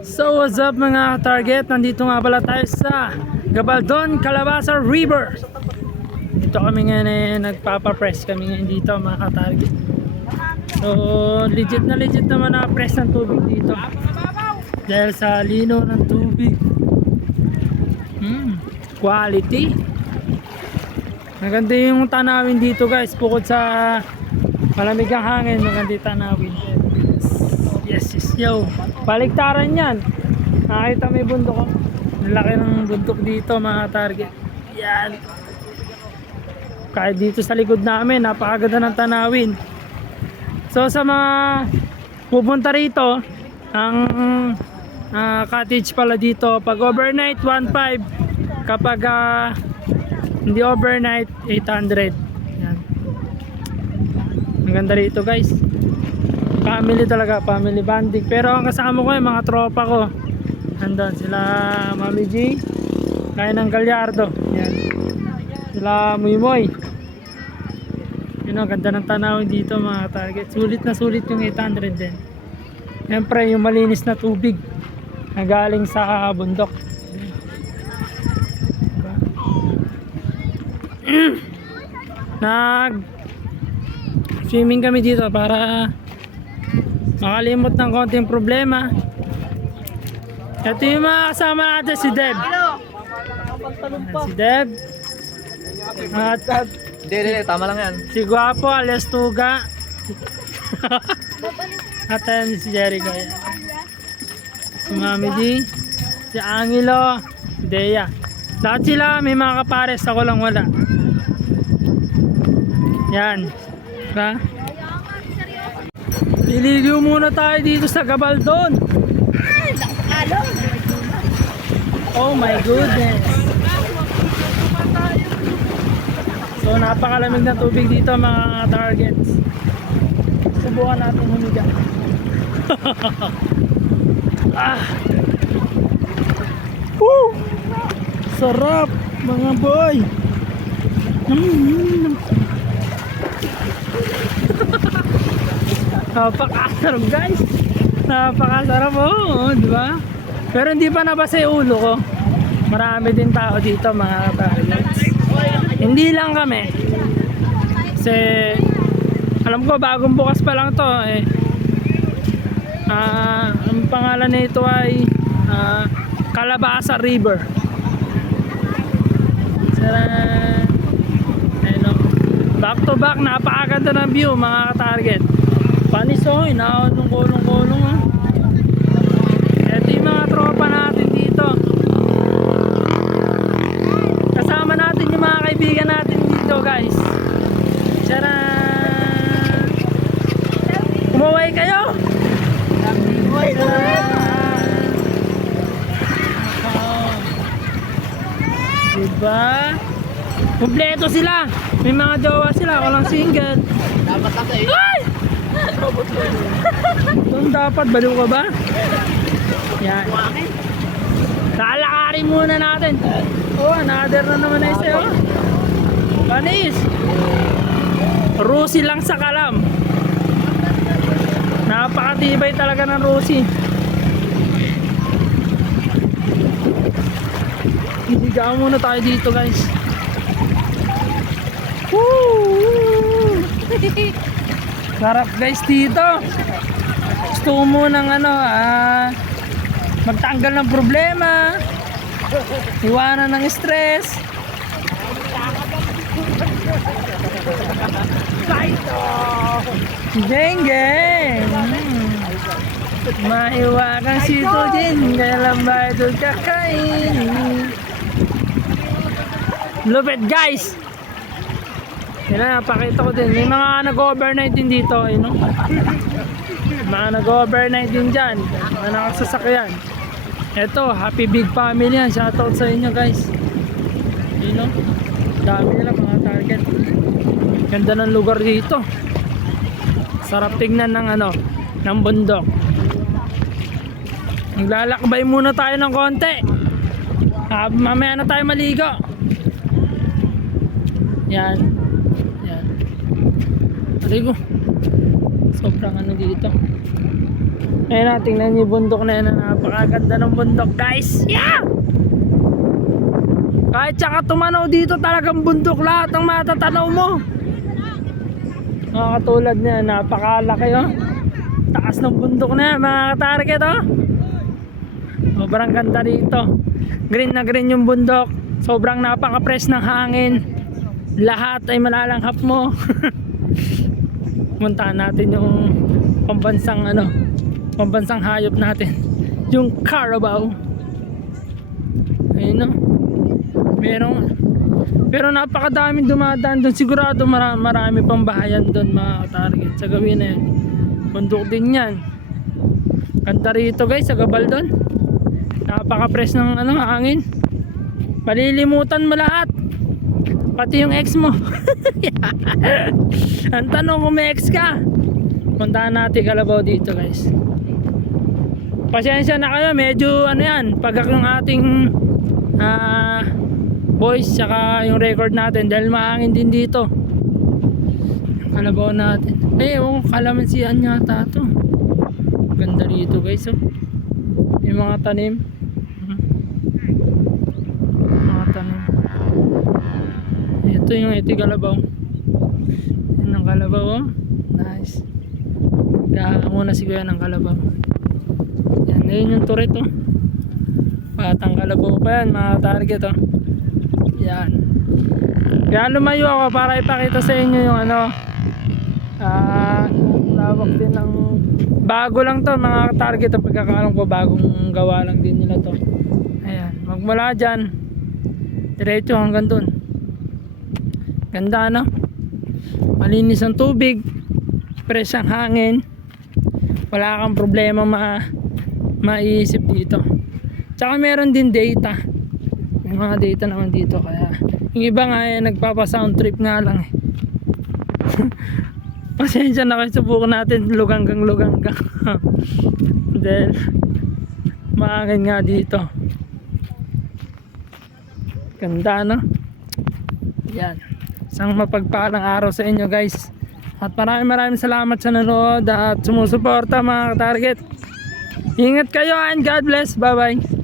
So what's up mga target? Nandito nga pala tayo sa Gabaldon, Calabasa River. Dito kami ngayon eh, nagpapapress kami ngayon dito mga target. So legit na legit naman na-press ng tubig dito. Dahil sa lino ng tubig. Hmm, quality. Maganda yung tanawin dito guys. Bukod sa malamig ang hangin, maganda yung tanawin. Yo. Baliktaran yan. Nakita may bundok. Ang laki ng bundok dito mga target. Yan. Kahit dito sa likod namin, napakaganda ng tanawin. So sa mga pupunta rito, ang ah, cottage pala dito, pag overnight 1.5, kapag ah, hindi overnight 800. Yan. Ang ganda rito guys family talaga, family bonding. Pero ang kasama ko yung mga tropa ko. Andun sila Mami G, kaya ng Gallardo. Yan. Sila Muy Muy. Yun ang ganda ng tanawin dito mga target. Sulit na sulit yung 800 din. Siyempre yung malinis na tubig na galing sa bundok. Diba? Nag swimming kami dito para makalimot ng konting problema. Ito yung mga kasama natin si Deb. Si Deb. At Hindi, hindi, tama lang yan. si Guapo alias Tuga. At ayan si Jericho. Si Mami G. Si Angelo. Si Dea. Lahat sila may mga kapares. Ako lang wala. Yan. Diba? Liligo muna tayo dito sa Gabaldon. Oh my goodness. So napakalamig na tubig dito mga targets. Subukan natin humiga. ah. Woo! Sarap mga boy. Mm. Napakasarap guys. Napakasarap oh, di ba? Pero hindi pa nabasa yung ulo ko. Marami din tao dito mga targets. Hindi lang kami. Kasi alam ko bagong bukas pa lang to eh. Ah, ang pangalan nito ay ah, Calabasa River. Ayun oh. Back to back, napakaganda ng view mga target. Panis oh, inaon ng kulong-kulong ah. Ito yung mga tropa natin dito. Kasama natin yung mga kaibigan natin dito guys. Tcharan! Umuwi kayo? Tcharan! Oh. Diba? Kompleto sila. May mga jowa sila, walang single. Dapat lang eh. Ay! Doon dapat, baliw ka ba? Yan. Lalakarin muna natin. Oh, another na naman na isa, oh. Panis. Rusi lang sa kalam. Napakatibay talaga ng Rusi. Isigaw muna tayo dito, guys. Woo! Sarap guys dito. Gusto ko munang ano, ah, magtanggal ng problema. Iwanan ng stress. Geng geng. Hmm. Maiwakan si ito din. Kailan ba ito kakain? Lupit guys! Yan na, pakita ko din. May mga nag-overnight din dito, eh, no? Mga nag-overnight din dyan. Mga nakasasakyan. Ito, happy big family yan. Shoutout sa inyo, guys. Yun, no? Dami nila mga target. Ganda ng lugar dito. Sarap tingnan ng ano, ng bundok. Maglalakbay muna tayo ng konti. Ah, mamaya na tayo maligo. Yan. Aligo. Sobrang ano dito. Ayun na, tingnan yung bundok na yan. Napakaganda ng bundok, guys. Yeah! Kahit saka tumanaw dito, talagang bundok lahat ang matatanaw mo. Mga katulad niya, napakalaki oh. Taas ng bundok na yan, mga katarget oh. Sobrang ganda dito. Green na green yung bundok. Sobrang napaka-press ng hangin. Lahat ay malalanghap mo. Puntahan natin yung pambansang ano, pambansang hayop natin. Yung Carabao. Ayun no. Meron pero napakadaming dumadaan doon. Sigurado marami, marami pang bahayan doon mga target sa gawin na yan. Bundok din yan. Ganda rito guys sa gabal doon. Napaka-press ng ano, hangin. Palilimutan mo lahat. Pati yung ex mo. Ang tanong kung may ex ka. Puntahan natin kalabaw dito guys. Pasensya na kayo, medyo ano yan, pagak yung ating ah voice tsaka yung record natin dahil mahangin din dito. Kalabaw natin. Eh, oh, kalamansian yata to. Ganda rito guys, oh. Yung mga tanim. Mhm. Mga tanim. Ito yung iti kalabaw. Yan ang kalabaw, oh. Nice. Gaha muna si kuya ng kalabaw. Yan, yun yung turret, oh. Patang kalabaw pa yan, mga target, oh. Yan. Kaya lumayo ako para ipakita sa inyo yung ano, ah, tawag din ng bago lang to mga target ang pagkakaroon ko bagong gawa lang din nila to ayan magmula dyan diretso hanggang dun ganda no? Malinis ang tubig fresh ang hangin. Wala kang problema ma maiisip dito. Tsaka meron din data. May mga data naman dito kaya yung iba nga eh, nagpapa sound trip nga lang eh. Pasensya na kayo subukan natin luganggang luganggang dahil maangin nga dito. Ganda no? Yan isang mapagpalang araw sa inyo guys. At maraming maraming salamat sa nanood at sumusuporta mga target ingat kayo and God bless. Bye bye